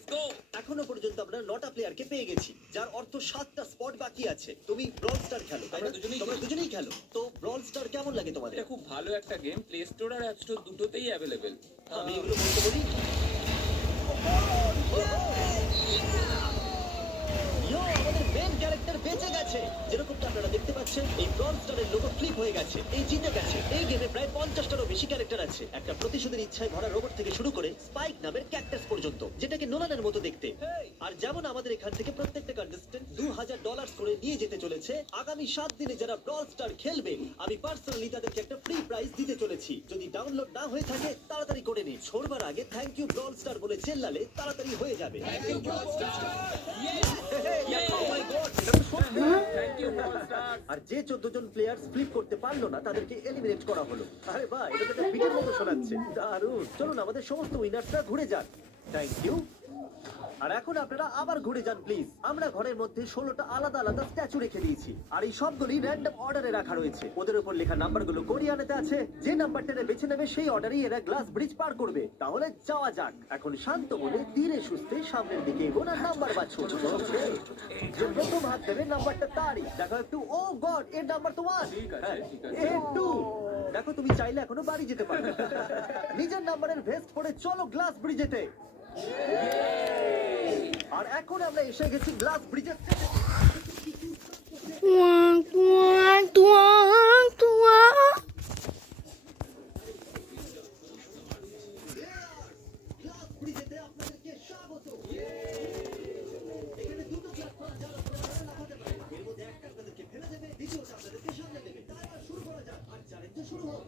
Let's go. এখনো পর্যন্ত আমরা 9টা প্লেয়ারকে পেয়ে গেছি, যার অর্থ 7টা স্পট বাকি আছে। তুমি ব্রল স্টার খেলো, তাই না? তোমরা দুজনেই খেলো। তো ব্রল স্টার কেমন লাগে তোমাদের? এটা খুব ভালো একটা গেম, প্লে স্টোর আর অ্যাপ স্টোর দুটোতেই অ্যাভেলেবেল। আমি এগুলো বলতে বলি। ইয়ো, আমাদের মেন ক্যারেক্টার বেঁচে গেছে। যেরকমটা আপনারা দেখতে পাচ্ছেন, এই ব্রল স্টারের লোগো ফ্লিপ হয়ে গেছে। এই জিতে গেছে। এই গেমে প্রায় 50টারও বেশি ক্যারেক্টার আছে। একটা প্রতিশোধের ইচ্ছায় ভরা রোবট থেকে শুরু করে স্পাইক নামের ক্যাকটাস পর্যন্ত, যেটাকে নোলানের মতো দেখতে। আর যেমন আমাদের এখান থেকে প্রত্যেকটা কন্টেস্টেন্ট $2000 করে নিয়ে যেতে চলেছে, আগামী 7 দিনে যারা ব্রল স্টার খেলবে, আমি পার্সোনালি তাদেরকে একটা ফ্রি প্রাইজ দিতে চলেছি। যদি ডাউনলোড না হয়ে থাকে তাড়াতাড়ি করে নিন। ছোড়বার আগে থ্যাংক ইউ ব্রল স্টার বলে চেল্লালে তাড়াতাড়ি হয়ে যাবে। Thank you brawl star. আর যে 14 জন প্লেয়ার্স ফ্লিপ করতে পারলো না তাদেরকে এলিমিনেট করা হলো। আরে বাহ, এটা তো একটা বিটের মতো শোনাচ্ছে। দারুণ। চলুন আমাদের সমস্ত উইনার্সরা ঘুরে যান। Thank you. আর এখন আপনারা আবার ঘুরে যান প্লিজ। আমরা ঘরের মধ্যে 16টা আলাদা আলাদা স্ট্যাচু রেখে দিয়েছি, আর এই সবগুলি র্যান্ডম অর্ডারে রাখা রয়েছে। ওদের উপর লেখা নাম্বারগুলো কোরিয়ানেতে আছে। যে নাম্বারটা বেছে নেবে সেই অর্ডারেই এরা গ্লাস ব্রিজ পার করবে। তাহলে যাওয়া যাক। এখন শান্ত মনে ধীরে সুস্থে সামনের দিকে এগোন আর নাম্বার বাছুন। যে প্রথম হাত দেবে নাম্বারটা তারই। দেখো একটু, ও গড, এর নাম্বার তো 1। এর 2। দেখো তুমি চাইলে এখনো বাড়ি যেতে পারো। নিজের নাম্বারের ভেস্ট পরে চলো গ্লাস ব্রিজেতে। আর এখন আমরা এসে গেছি গ্লাস ব্রিজের। আপনাদেরকে স্বাগত। এখানে দুটো প্ল্যাটফর্ম, যারা আপনারা লাফাতে পারে। এর মধ্যে একটা আপনাদেরকে ফেলে দেবে, দ্বিতীয়টা আপনাদেরকে সামনে দেবে। তারপর শুরু করা যাক। আর চ্যালেঞ্জ শুরু হোক।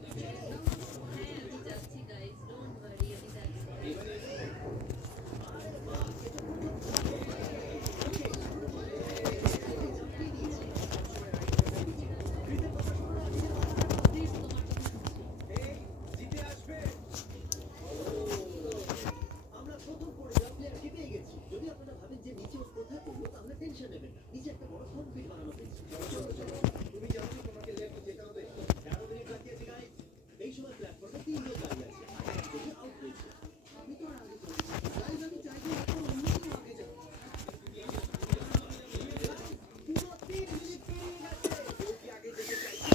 আমরা প্রথম পর্যায়ে প্লেয়ারকে পেয়ে গেছি। যদি আপনারা ভাবেন যে নিচে কোথায় পড়বো, তাহলে টেনশন নেবেন না। নিচে একটা বড় কনফিট বানানো হয়েছে। তুমি জানো তোমাকে লেফট যেতে হবে। 13 মিনিট বাকি আছে গাইস। এই সময় প্ল্যাটফর্মে 3 জন দাঁড়িয়ে আছে। যদি আউট হয়েছে, আমি তো আর আগে চলি। গাইস, আমি চাইবো এখন অন্য কেউ আগে যাও। পুরো 3 মিনিট পেরিয়ে গেছে। কেউ কি আগে যেতে চাইছো?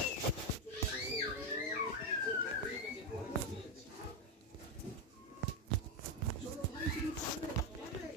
চলো ভাই, তুমি পারবে।